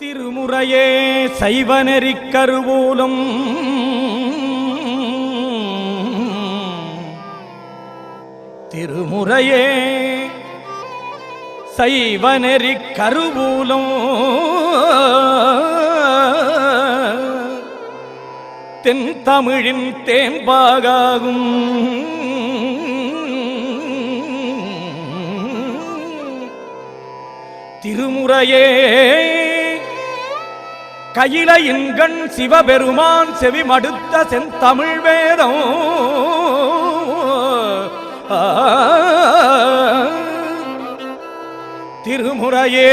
திருமுறையே சைவநெறிக் கருவூலம் திருமுறையே சைவநெறிக் கருவூலம் தென் தமிழின் தேன்பாகாகும் திருமுறையே கயிலையின்கண் சிவபெருமான் செவி மடுத்த செந்தமிழ் வேதம் திருமுறையே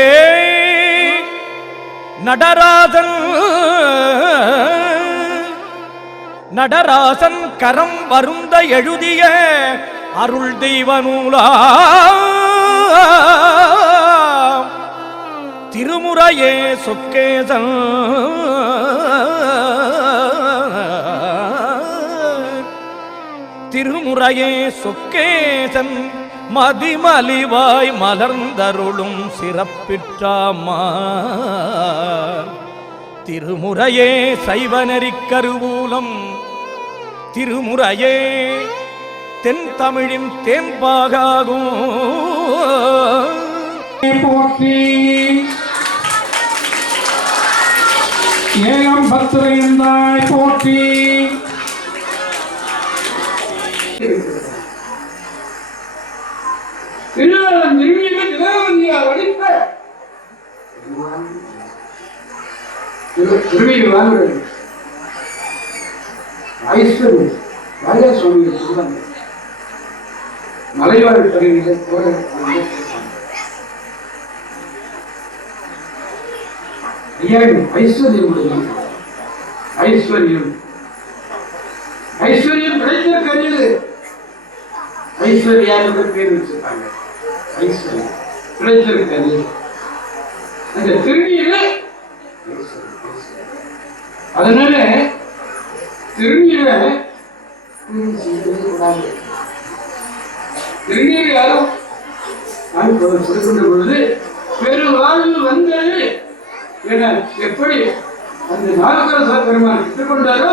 நடராசன் கரம் வருந்த எழுதிய அருள் தெய்வ நூலா திருமுறையே சொக்கேசன் திருமுறையே சொக்கேசன் மதிமலிவாய் மலர்ந்தருளும் சிறப்பிற்றாமா திருமுறையே சைவநெறிக் கருவூலம் திருமுறையே தென் தமிழின் தேன்பாகாகும் போற்றி ஏகம் பத்திரைந்தாய் போற்றி மலைவாழ் பகுதியில் ஐஸ்வர்யம் ஐஸ்வர்யம் ஐஸ்வர்யம் கிடைத்த கருது ஐஸ்வர்யான்னு பேர் வச்சிருக்காங்க. ஐஸ்வர்யம் கிடைத்திருக்கிறது அந்த திருநீர். அதனால திருநீரை திருநீர் யாரும் சொல்லுகின்ற பொழுது பெருவாழ்வு வந்தது என எப்படி அந்த நாகரச பெருமான் பெற்றுக்கொண்டாரோ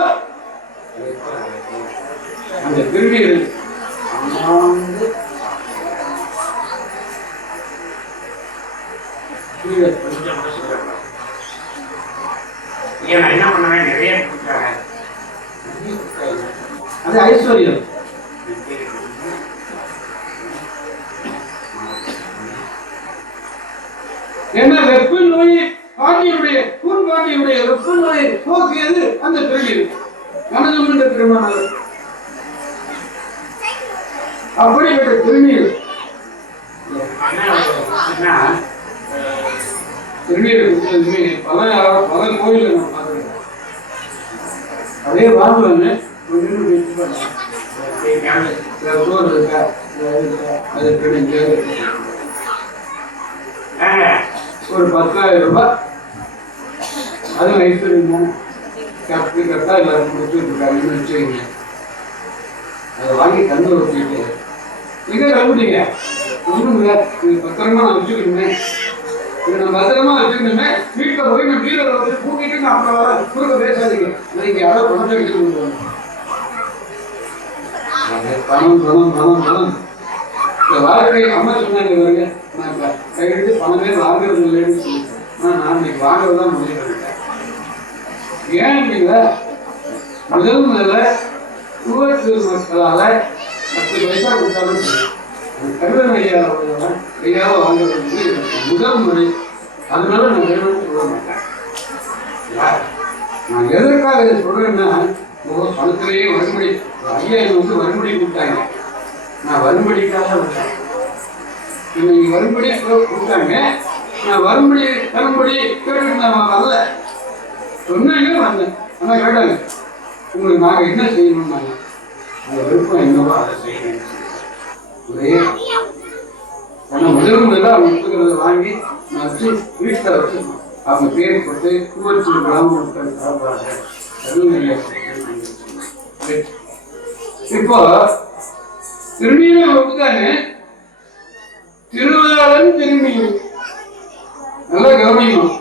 அந்த திருநீர் என்ன பண்ணுவேன் நிறைய அது ஐஸ்வர்யம். ஏன்னா வெப்ப நோய் பாண்டியுடைய கூன் பாண்டியுடைய வெப்ப நோயை போக்கியது அந்த திருநீர் மனதுமன்ற திருமணம். அப்படிப்பட்ட திருநீர் திருநீர் பல கோயில நான் பார்க்கிறேன். அதே வாங்குவாங்க சோறு இருக்கா அது ஒரு 10,000 ரூபாய். அதுவும் ஐஸ்வர்யம் தானே கரெக்டா எல்லாரும் கொடுத்துருக்காங்கன்னு வச்சுக்கோங்க. அதை வாங்கி கண்ணு வச்சுக்கிட்டு எங்க கிளம்பிட்டீங்க ஒண்ணுங்க பத்திரமா நான் வச்சுக்கணுமே நான் பத்திரமா வச்சுக்கணுமே வீட்டுல போய் நான் வீர வச்சு கூட்டிட்டு நான் அப்புறம் குறுக்க பேசாதீங்க. நீங்க யாரோ பணத்தை எடுத்துட்டு பணம் பணம் பணம் பணம் இந்த வாழ்க்கை அம்மா சொன்னாங்க பாருங்க. நான் கையெழுத்து பணமே வாங்குறது இல்லைன்னு சொல்லிட்டேன். நான் இன்னைக்கு வாங்குறதுதான் முடிவு பண்ணிட்டேன். ஏன் அப்படிங்களா முதல்ல உருவத்தூர் மக்களால 10 பைசா கொடுத்தாலும் கருவன் ஐயாவை வாங்குறது முதல் முறை. அதனால நான் வேணும்னு சொல்ல மாட்டேன். நான் எதற்காக இதை சொல்றேன்னா பணத்திலேயே வரும்படி ஐயா வந்து வரும்படி கொடுத்தாங்க. நான் வரும்படிக்காக வந்தேன். இன்னைக்கு வரும்படி கொடுத்தாங்க. நான் வரும்படி வரும்படி கேட்டு நான் வரல சொன்னாங்க வந்தேன். ஆனா கேட்டாங்க உங்களுக்கு நாங்கள் என்ன செய்யணும்னாங்க. அந்த விருப்பம் என்னவோ அதை செய்யணும். ஒரே ஏன்னா முதல்ல முத்துக்கிறத வாங்கி நான் வச்சு வீட்டில் வச்சு அவங்க பேர் போட்டு கூவச்சு கிராம மக்கள் சாப்பிட்றாங்க. இப்போ திருநீரை ஒப்புதானே திருவாளன் திருநீர் நல்லா கவனிக்கணும்.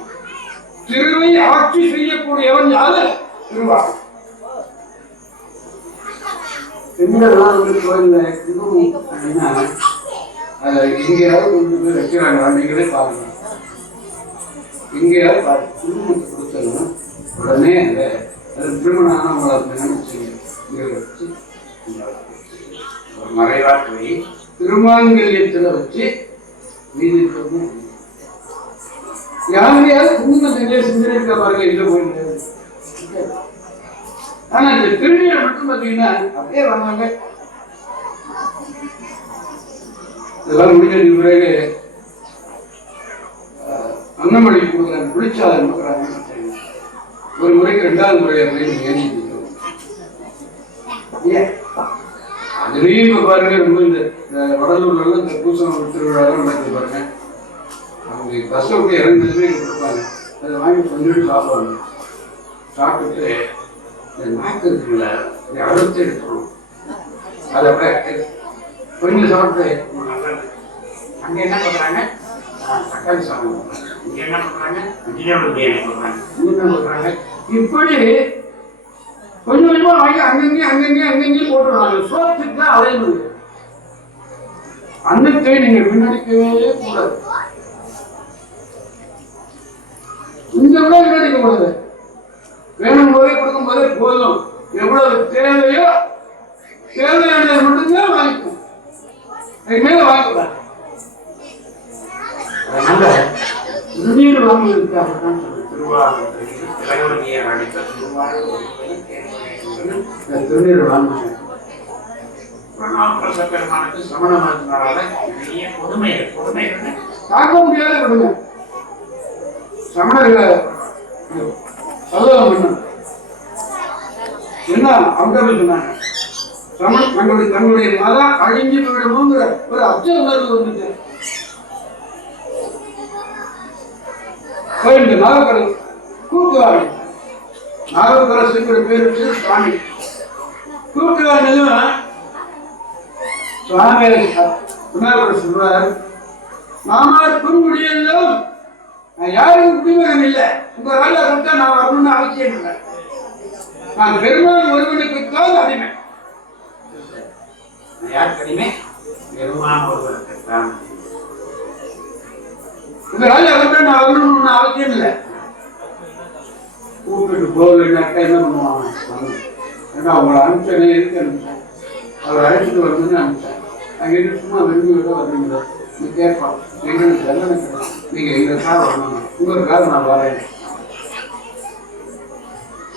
திருவை ஆட்சி செய்யக்கூடியவன் யாரு? திருவாரூர். பெண்கள்லாம் வந்து கோயில்ல அப்படின்னா எங்கேயாவது கொண்டு போய் வைக்கிறாங்க. நீங்களே பாருங்க, எங்கேயாவது பாருங்க குடும்பத்தை கொடுத்தோம்னா உடனே அது திருமணம் ஆனவங்களை இங்கே வச்சு ஒரு மறைவா போய் திருமாங்கல்யத்துல வச்சு மீதி யாரையாவது குடும்பம் செஞ்சிருக்க பாருங்க. இல்ல போயிருக்காரு. ஆனா இந்த திருநீரை மட்டும் பாத்தீங்கன்னா அப்படியே வாங்க. இதெல்லாம் முடிஞ்ச பிறகு அன்னமணி கொடுக்குறாங்க, குளிச்சாதம் கொடுக்குறாங்க. ஒரு முறைக்கு 2வது முறையை அதுலயும் இப்ப பாருங்க, ரொம்ப இந்த வடலூர்ல இந்த பூசணம் திருவிழா நடக்குது பாருங்க. அவங்க பஸ்ஸை விட்டு இறங்குறதுமே கொடுப்பாங்க. அதை வாங்கி கொஞ்சம் சாப்பிடுவாங்க. சாப்பிட்டுட்டு இந்த நாக்கு இருக்குல்ல, அதை அழுத்து எடுக்கணும். அதை அப்படியே கொஞ்சம் சாப்பிட்டு அங்க என்ன பண்றாங்க? தக்காளி சாப்பிடுவாங்க. இங்க என்ன பண்றாங்க? பிரியாணி பண்றாங்க. என்ன பண்றாங்க? இப்படி கொஞ்சம் கொஞ்சமா வாங்கி அங்கங்கேயும் போட்டுருவாங்க. சோத்துக்கு தான் அலையுது. அன்னத்தை நீங்க வீணடிக்கவே கூடாது. இந்த விட வீணடிக்க கூடாது. வேணும் போதே கொடுக்கும் போதே போதும். எவ்வளவு தேவையோ தேவையானதை மட்டும்தான் வாங்கிக்கும். அதுக்கு மேல வாங்கக்கூடாது. அதனால திருநீர் வாங்குவதற்காக தான் திருநீர் வாங்குவாங்க. சமணமானால தாக்க முடியாத கொடுங்க. சமணர்கள் என்ன அவங்க சொன்னாங்க? தங்களுடைய மதம் அழிஞ்சு போயிடணுங்கிற ஒரு அச்ச உணர்வு வந்துச்சு. இந்த நாகக்கடல் கூட்டுவாங்க. நாகக்கரசுங்கிற பேர் வச்சு சுவாமி கூட்டுவாங்க. சுவாமி குணாகர் சொல்றார், நாம குறுங்குடியெல்லாம் நான் யாருக்கும் குடிமகன் இல்லை. உங்க வேலை கொடுத்தா நான் வரணும்னு அவசியம் இல்லை. நான் பெருமாள் ஒருவனுக்குத்தான் அடிமை. யாருக்கு அடிமை? பெருமாள் ஒருவனுக்குத்தான். உங்க வேலை கொடுத்தா நான் வரணும்னு அவசியம் இல்லை. கூப்பிட்டு போகலைன்னாக்கா என்ன பண்ணுவாங்க? ஏன்னா அவங்களை அனுப்பிச்சனே இருக்கு அனுப்பிச்சேன். அவர் அழைச்சிட்டு வரணும்னு அனுப்பிச்சேன். அங்கே சும்மா விரும்பி விட வரீங்களா? நீ கேட்பான், எங்களுக்கு தண்டனை கிடைக்கும். நீங்க எங்களுக்காக வரணும், உங்களுக்காக நான் வரேன்.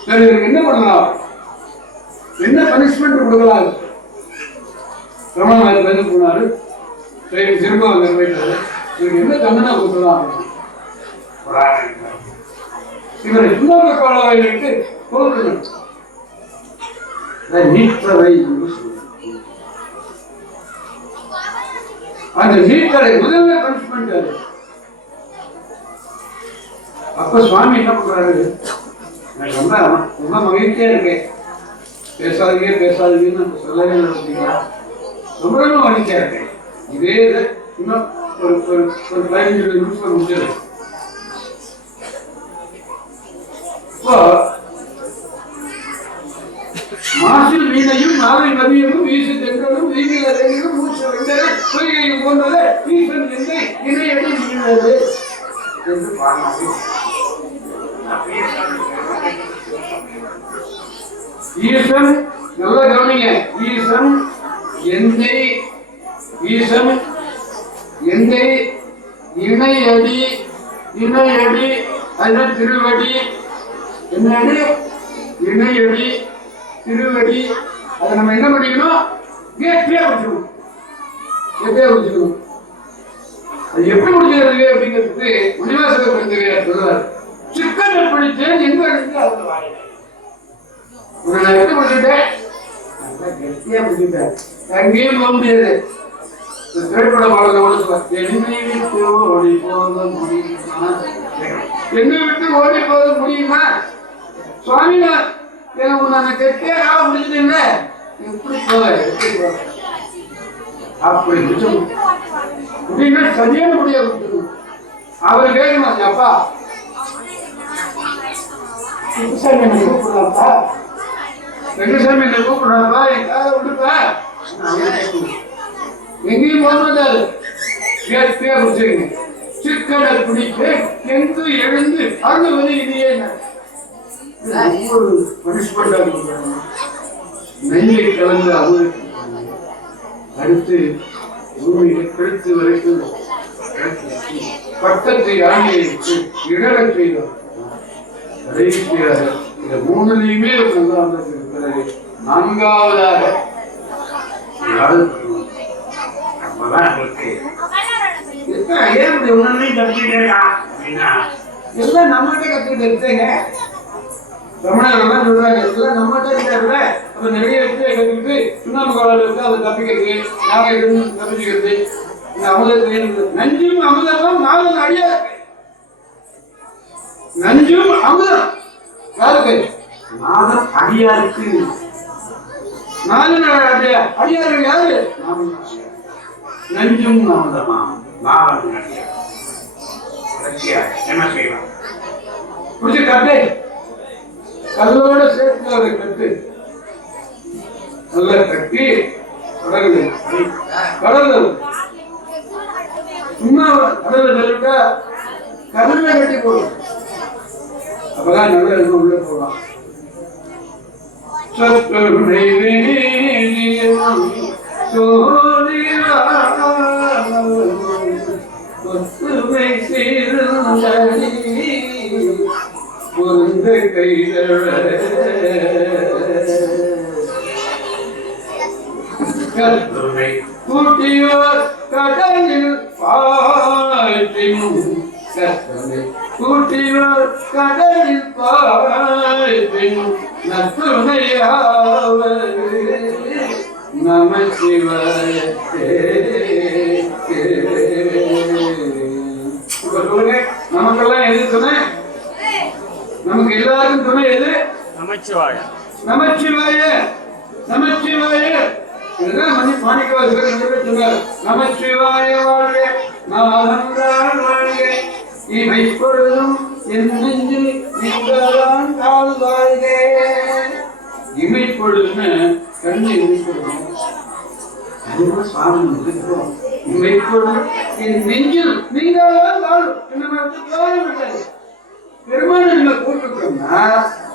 சரி, இதுக்கு என்ன பண்ணலாம்? என்ன பனிஷ்மெண்ட் கொடுக்கலாம்? ரமணாவுக்கு வந்து போனாரு, சரி திரும்ப வந்து போயிட்டாரு. இதுக்கு என்ன தண்டனை கொடுக்கலாம்? இவரை சுண்ணாம்பு பாலாவிலிட்டு போகணும். நீற்றவை என்று சொல்லுவாங்க. அந்த நீட்டரை முதல்ல பனிஷ்மெண்ட் அது. அப்ப சுவாமி என்ன பண்றாரு? நான் ரொம்ப ரொம்ப மகிழ்ச்சியா இருக்கேன். பேசாதீங்கன்னு சொல்லவே நினைச்சீங்களா? ரொம்ப ரொம்ப மகிழ்ச்சியா இருக்கேன். இதே இன்னும் ஒரு 15 நிமிஷம் முடிஞ்சது. இப்போ மாசில் வீணையும் நாளை மதியமும் வீசு தென்றலும் வீங்கில் அறையிலும் மூச்சு வெண்டரை பொய்கையும் போன்றதை ஈசன் என்னை இணையடி நீண்டது என்று பாடினார். ஈசன் நல்ல கவனிங்க. ஈசன் எந்தை இணையடி அதனால் திருவடி என்னடி இணையடி திருவடி. அதை நம்ம என்ன பண்ணிக்கணும்? எப்படியா வச்சுக்கணும். அது எப்படி முடிக்கிறது அப்படிங்கிறதுக்கு மணிவாசக பெருந்தகையார் சொல்றாரு. சிக்கன் பிடிச்சேன் எங்க நான் எப்படி முடிச்சுட்டேன்? கெட்டியா முடிச்சுட்டேன். அங்கேயும் போக முடியாது. திரைப்பட பாடல என்னை விட்டு ஓடி போக முடியுமா? என்னை விட்டு ஓடி போக முடியுமா? சுவாமி நான் கெட்டியா கால முடிச்சுட்டேன்ல, எப்படி போக அப்படி முடிச்சோம் அப்படின்னா சரியான முடியாது. அவர் கேட்கணும், அப்பா குப்புசாமி என்ன கூப்பிடலாம்ப்பா, வெங்கசாமி என்ன கூப்பிடலாம்ப்பா, என் காலை விடுப்பா. எங்கேயும் போக மாட்டாரு. கேட்பே குடிச்சுங்க. சிக்கனை பிடித்து எங்கு எழுந்து அழுவது இதையே ஒவ்வொரு பனிஷ்மெண்டாக நெய்யை கலந்து அமுது. அடுத்து பூமியை கழுத்து வரைக்கும் பட்டத்தை ஆணையை இடரச் செய்தார். கடைசியாக இந்த மூணுலையுமே நான்காவதாக எல்லாம் நம்மகிட்ட கத்துக்கிட்டு இருக்கேங்க. தமிழர்கள் சொல்றாங்க எல்லாம் நம்மகிட்ட அப்ப நிறைய விஷயம் கத்துக்கிட்டு சுண்ணாம்பு காலம் இருக்கு, அதை தப்பிக்கிறது, நாகை தப்பிச்சுக்கிறது. இந்த அமுதத்தை நஞ்சும் அமுதமும் நாலு அடியா நஞ்சும் அமுதம் யாருக்கு? நாதம் அடியாருக்கு. நாலு அடியா அடியார்கள் யாரு? நஞ்சும் அமுதமா நாலு அடியா என்ன செய்யலாம்? புரிஞ்சு கட்டு, கல்லோட சேர்த்து அதை கட்டு, நல்லா கட்டி கடவுள் கடவுள் சும்மா கடவுள் சொல்லிட்டா கருமை கட்டி போடும். அப்பதான் நல்ல எதுவும் உள்ள போகலாம். சத்துணை ஒத்துமை சீர்ந்தடி பொருந்த கைதழ கத்துணை கூட்டியோர் கடலில் பாய்த்தினும் கத்துணை கூட்டியோர் கடலில் பாய்த்தினும் நத்துணையாவது நம சிவாய. நமக்கெல்லாம் எது துணை? நமக்கு எல்லாருக்கும் துணை எது? நமச்சிவாய. நமச்சிவாய நமச்சிவாய மாணிக்கவாசகர் சொன்னார். நமச்சிவாய வாழ்க நாதந்தாள் வாழ்க இவை பொழுதும் என் நெஞ்சில் நீங்களான் கால் வாழ்க. இமை பொழுதுன்னு கண்ணு இமைப்பொழுதும் அதுதான் சுவாமி இருக்கிறோம். இமை பொழுது என் நெஞ்சில் நீங்களான் கால் என்ன பெருமாள் நம்ம கூப்பிட்டோம்னா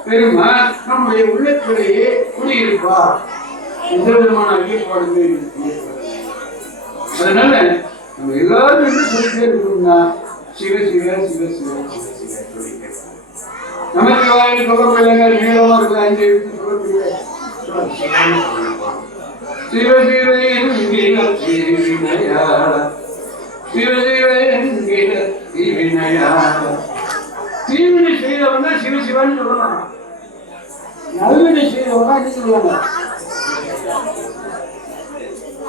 பெருமாள் நம்முடைய உள்ளத்திலேயே குடியிருப்பார். எந்த விதமான ஐயப்பாடுமே. அதனால நம்ம எல்லாரும் என்ன சொல்லிட்டே இருக்கோம்னா சிவ சிவ சிவ சிவ சிவ சிவ நமக்கு வாங்கி சொல்லப்படலைங்க. நீளமா இருக்கு, 5 எழுத்து சொல்லப்படல. சிவ சிவ என்கிற தீவினையா சிவ சிவ என்கிற தீவினையா. தீவினை செய்தவங்க சிவ சிவன்னு சொல்லலாம், நல்வினை செய்தவங்க என்ன சொல்லுவாங்க?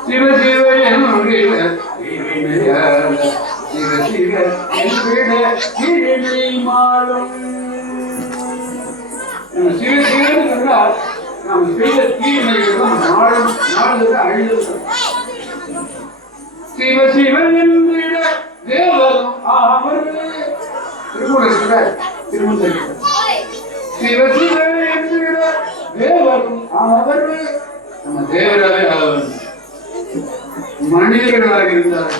சிவ சிவ என்கிற தீவினையா சிவ சிவ என்கிற தீவினை மாறும். சிவ சிவன்னு சொன்னால் நாம் செய்த தீவினைகள் நாளும் நாளுக்கு அழிந்து. சிவ சிவ என்கிற தேவரும் ஆவர் திருமணம். சிவ சிவ என்கிற தேவரும் ஆவர். நம்ம தேவராவே ஆவர். மனிதர்களாக இருந்தார்.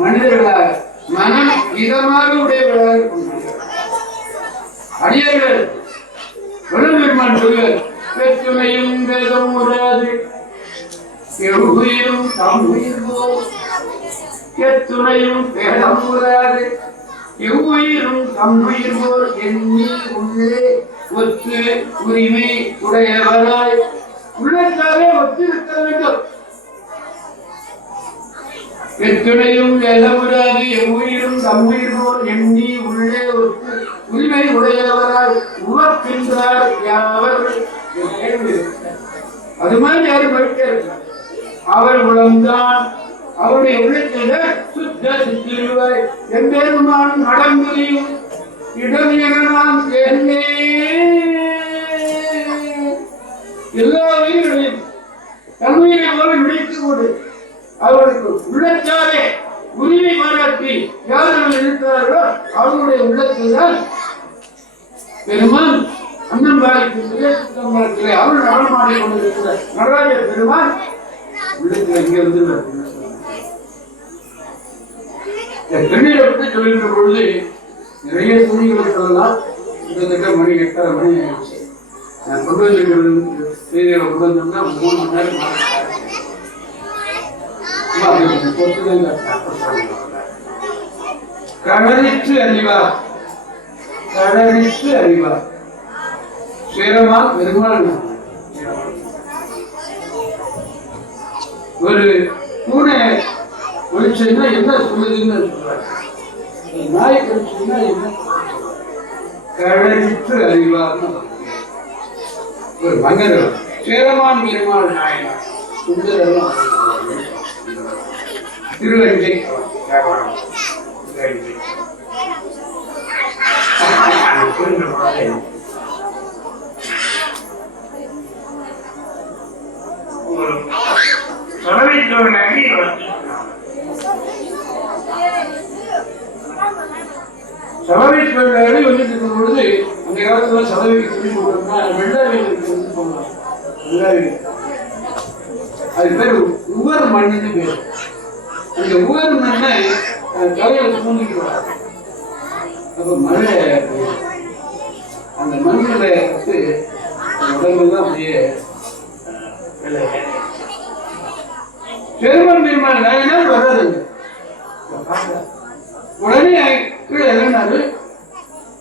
மனிதர்களாக மனம் இதமாக உடையவர்களாக அடியார்கள். பெருமான் சொல்வார், பெற்றுமையும் வேதம் உறாது எவ்வுயிரும் தம் உயிர் போல். எத்துணையும் வேதம் உறாது எவ்வுயிரும் தம் உயிர் போல் எண்ணி உள்ளே ஒத்து உரிமை உடையவராய் உள்ளத்தாலே ஒத்திருக்க வேண்டும். எத்துணையும் வேதமுறாது எவ்வுயிரும் தம் உயிர் போல் எண்ணி உள்ளே ஒத்து உரிமை உடையவரால் உவக்கின்றார் யாவர். அது மாதிரி யாரும் படிக்க அவர் உளம்தான் அவருடைய உள்ளத்தில் சுத்த சித்திருவாய் எம்பெருமான் நடந்துரியும் இடம் என நான் எல்லா உயிர்களையும் தன்னுயிரை போல விழித்து கொண்டு அவருக்கு உள்ளத்தாலே உரிமை பாராட்டி யார் இருக்கிறார்களோ அவர்களுடைய உள்ளத்தில் தான் பெருமான் அன்னம்பாடிக்கு அவள் நடனமாடி கொண்டிருக்கிற நடராஜர் பெருமான் உள்ளத்துல இங்க வந்து பெண்ணீரை பற்றி சொல்லின்ற பொழுது நிறைய துணிகளை சொல்லலாம். கிட்டத்தட்ட மணி 8:30 மணி ஆயிடுச்சு. நான் கொண்டு வந்திருக்கிறது செய்திகளை கொண்டு வந்தோம்னா 3 மணி நேரம் கடலிற்று அறிவார் கடலிற்று அறிவார் சேரமான் பெருமாள். ஒரு பூனை ஒழிச்சுன்னா என்ன சொல்லுதுன்னு சொல்றாரு. நாய் கழிச்சுன்னா என்ன கடலிற்று அறிவார். ஒரு மங்கர் சேரமான் பெருமாள் நாயனார் சுந்தரம் திருவஞ்சை சலவைக்கு வந்துட்டு இருக்கும் பொழுது அந்த காலத்துல சலவைக்கு சொல்லி கொடுத்தோம்னா வெள்ளாவி போனாங்க. அது பேர் உவர் மண்ணுன்னு பேர். அந்த உவர் மண்ணை தலையில சுமந்துக்கிறாங்க. அப்ப மழை அந்த மண்ணில் வந்து உடம்புதான் அப்படியே பெருமாள் பெருமாள் நாயனார் வர்றது. உடனே கீழே இறங்கினாரு.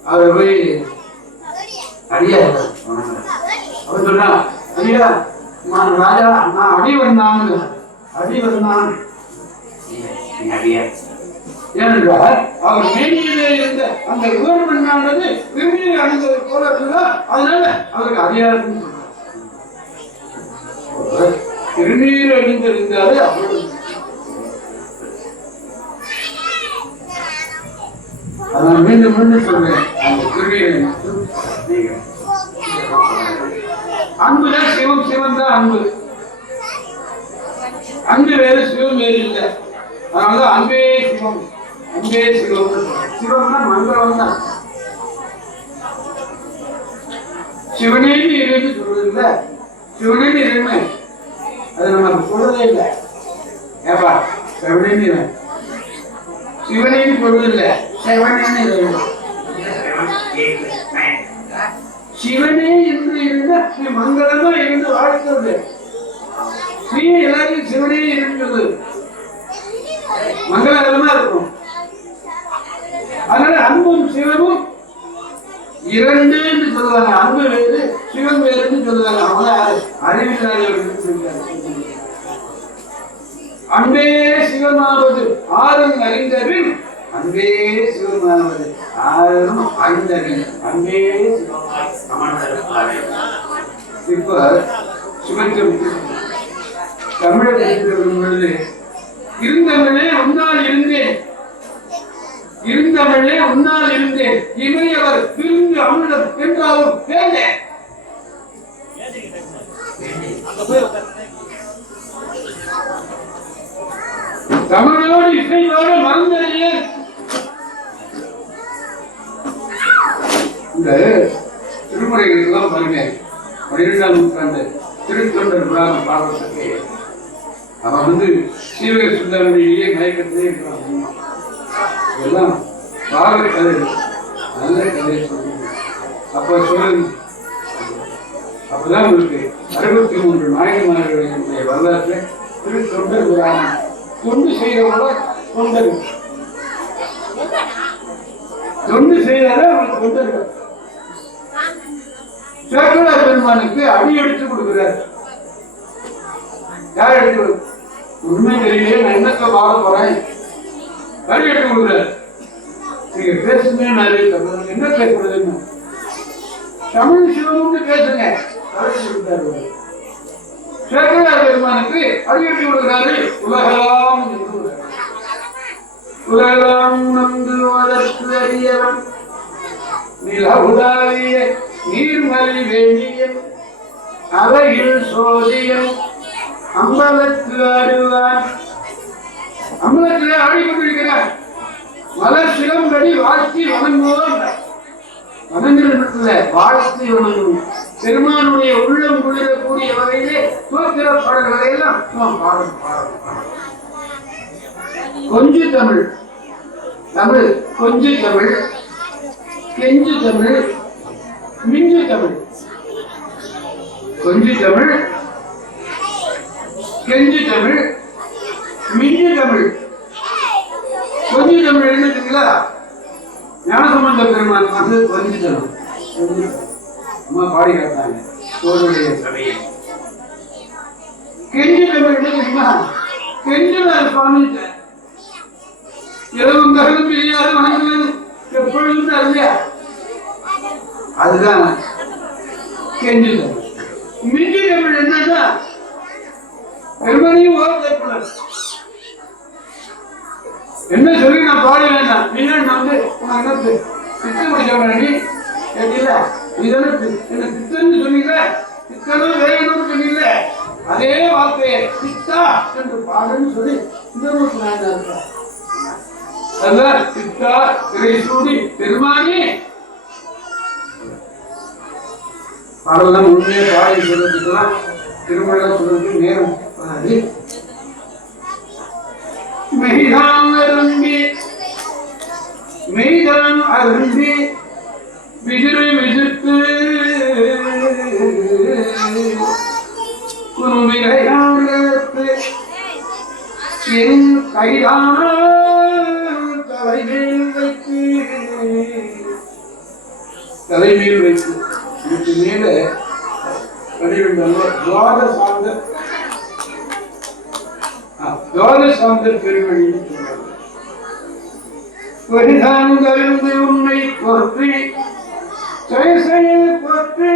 அவர் போய் அடியா அவர் சொன்னா, ஐயா ராஜா நான் அடி வந்தான் ஏனென்றால் அவர் மேனியிலே இருந்த அந்த உயர்மண்ணானது திருநீர் அணிந்தது போல இருந்தால் அதனால அவருக்கு அதிகாரம் திருநீர் அணிந்திருந்தாரு. அதான் மீண்டும் மீண்டும் சொல்றேன். அன்புதான் சிவம், சிவம் தான் அன்பு. அன்பு வேறு சிவம் வேறு இல்லை. அதனாலதான் அன்பே சிவம், அன்பே சிவம். சிவம்னா மந்திரம் தான். சிவனேன்னு இருந்து சொல்றது இல்ல, சிவனேன்னு இருமை அது நம்ம சொல்றதே இல்லை. ஏப்பா சிவனேன்னு சிவனேன்னு சொல்றது இல்லை, சிவனேன்னு சிவனே என்று இருந்த நீ மங்களமா இருந்து வாழ்க்கிறது. நீ எல்லாரையும் சிவனே இருந்தது மங்களகரமா இருக்கும். அதனால அன்பும் சிவமும் இரண்டு என்று சொல்லுவாங்க. அன்பு வேறு சிவம் வேறுன்னு சொல்லுவாங்க. அவங்க அறிவிக்கிறார்கள். அன்பே சிவமாவது ஆறும் அறிந்தபின் அன்பே சிவமாவது ஆறும் அறிந்தபின் அன்பே சிவமாய். இப்ப சிவத்தின் தமிழக பொழுது இருந்தவனே உன்னால் இருந்தேன், இருந்தவனே உன்னால் இருந்தேன், இமையவர் பிரிந்து அமிர்தம் என்றாலும் வேண்டேன். தமிழோடு இசையோடு மறந்தே. இந்த திருமுறைகளுக்கெல்லாம் பாருங்க, 12ஆம் நூற்றாண்டு திருத்தொண்டர் புராணம் பாடுறதுக்கு அவன் வந்து சீவக சுந்தரனிலேயே மயக்கத்திலே இருக்கிறான். இதெல்லாம் பாடுற கதை, நல்ல கதையை சொல்லுங்க. அப்ப சொல்லுங்க, அப்பதான் உங்களுக்கு 63 நாயகமார்களுடைய வரலாற்று திருத்தொண்டர் புராணம். தொண்டு செய்யறவங்கள தொண்டர், தொண்டு செய்தார அவங்களுக்கு தொண்டர்கள். சேக்கடா பெருமானுக்கு அடி எடுத்து கொடுக்கிறார். யார் எடுத்து? உண்மை தெரியலையே, நான் என்னத்தை பாட போறேன், அடி எடுத்து கொடுக்கிறார். நீங்க பேசுங்க, நிறைய என்ன பேசுறதுன்னு தமிழ் சிவமுன்னு பேசுங்க. சேக்கடா பெருமானுக்கு அடி எடுத்து கொடுக்கிறாரு. உலகலாம் உலகம் நந்து வளர்த்து அறியவன் நிலவுதாவிய நீர்மலை வேண்டியன் அவையில் சோதியன் அம்பலத்து ஆடுவான். அம்பலத்திலே ஆடிக்கொண்டிருக்கிறார். மலர் சிலம்படி வாழ்த்தி வணங்குவோம். வணங்குறது வாழ்த்துவனும் பெருமானுடைய உள்ளம் குளிரக்கூடிய வகையிலே தோத்திர பாடல்களை எல்லாம் பாடல் கொஞ்சு தமிழ் தமிழ் கொஞ்சு தமிழ் கெஞ்சு தமிழ் மிஞ்சு தமிழ் கொஞ்சு தமிழ் கெஞ்சு தமிழ் மிஞ்சு தமிழ் கொஞ்சு தமிழ் எழுதுங்களா ஞானசம்பந்த பெருமான் வந்து கொஞ்சு தமிழ் அம்மா பாடி காட்டாங்க தோளுடைய சபையை கெஞ்சு தமிழ் எழுதுங்களா கெஞ்சுனார் சுவாமி இரவும் தகவல் தெரியாது வணங்குவது எப்பொழுதும் இல்லையா அதுதான் கெஞ்சு தமிழ் மிஞ்சு தமிழ் என்னன்னா பெருமனையும் ஓர்த்தைப்புலர் என்ன சொல்லி நான் பாட வேண்டாம் நீங்க வந்து உனக்கு பித்த முடிச்சவன நீ கேட்டீங்களா இதெல்லாம் என்ன பித்தன்னு சொன்னீங்க பித்தனும் வேகணும்னு சொன்னீங்க அதே வார்த்தையை பித்தா என்று பாடன்னு சொல்லி இந்த அதான் பித்தா திரைசூடி பெருமானி பாடலாம் உண்மையை பாடி சொல்றதுக்கெல்லாம் திருமண சொல்றதுக்கு நேரம் வராது. மெய்தான் அருந்தி விதிரை விதித்து குருவிளையாடத்து என் கைதான் தலைமேல் வைத்து இதுக்கு மேல துவாதசாந்த பெருவழின்னு சொல்றாங்க. உன்னை பொறுத்து பொறுத்து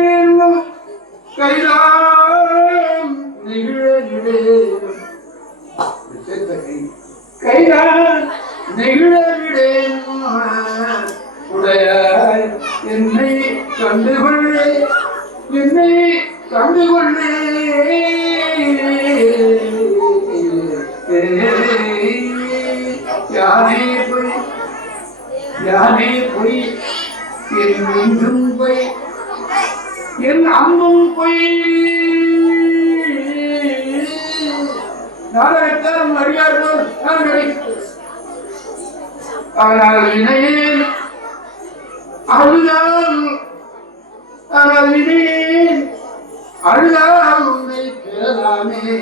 கைதான் கைதான் நெகிழவிடேன் உடையாய் என்னை கண்டுகொள்ளே என்னை கண்டுகொள்ளே யானே பொய் என் நெஞ்சும் பொய் என் அன்பும் பொய் நாடகத்தால் அறியார்கள் ஆனால் வினையேன் அழுதால் அழுதால் உன்னை பெறலாமே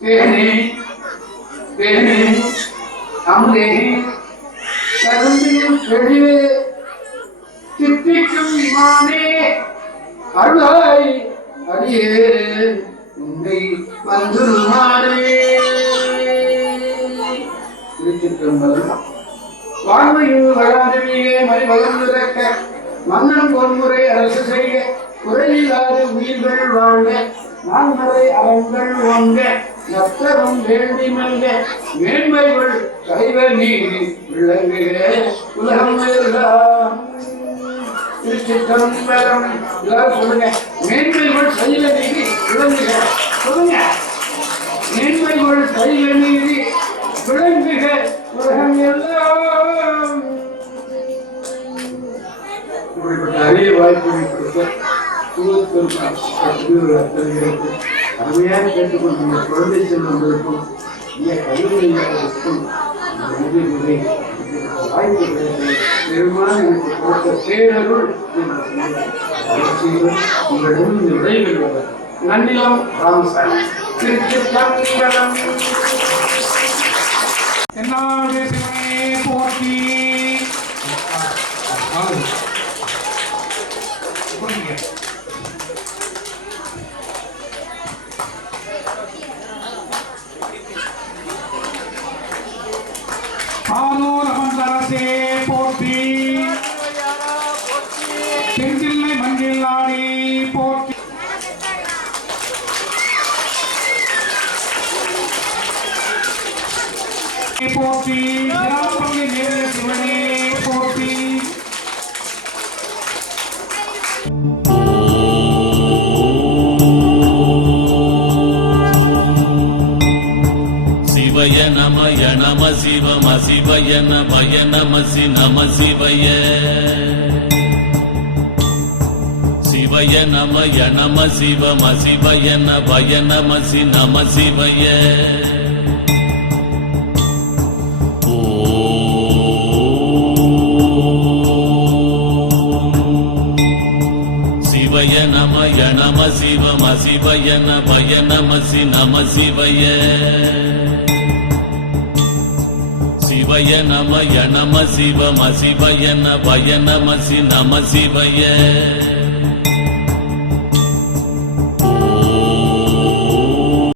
தேனே தேனே அமுதே கரும்பியும் தெளிவே தித்திக்கும் இமானே அருளாய் அடியே உன்னை வந்துருமானே. திருச்சிற்றம்பலம். வாழ்மையில் வளாதவியே மறிவளர்ந்திருக்க மன்னன் பொன்முறை அரசு செய்ய குறையில்லாத உயிர்கள் வாழ்க நான்மறை அறங்கள் ஓங்க நத்தரும் வேண்டி மல்க மேன்மைகள் சைவ நீதி விளங்குக உலகம் எல்லாம். திருச்சிற்றம்பலம். எல்லாரும் சொல்லுங்க, மேன்மைகள் சைவ நீதி விளங்குக. சொல்லுங்க, மேன்மைகள் சைவ நீதி விளங்குக உலகம் எல்லாம். நிறைய வாய்ப்புகளை கொடுத்த அருமையாக கேட்டுக்கொண்டுள்ள குழந்தை செல்வங்களுக்கும் கல்விக்கும் வாய்ப்புகளை பெருமான எனக்கு கொடுத்த பேரருள் உங்களிடம் விடைபெறுவார். நன்னிலம் ராமசாமி. திருச்சிற்றம்பலம். என்னாலே போற்றி ஆனோரமந்தரசே போற்றி செஞ்சில்லை மஞ்சில்லாடி போற்றி போற்றி திராப்பள்ளி நேரிய சிவனே போற்றி. சிவய நமய நம சிவம சிவய நமய நமசி நம சிவய சிவய நமய நம சிவம சிவய நபய நமசி நம சிவய சிவய நமய நம சிவம சிவய நபய நமசி நம சிவய சிவய நமய நம சிவம சிவய நபய நமசி நம சிவய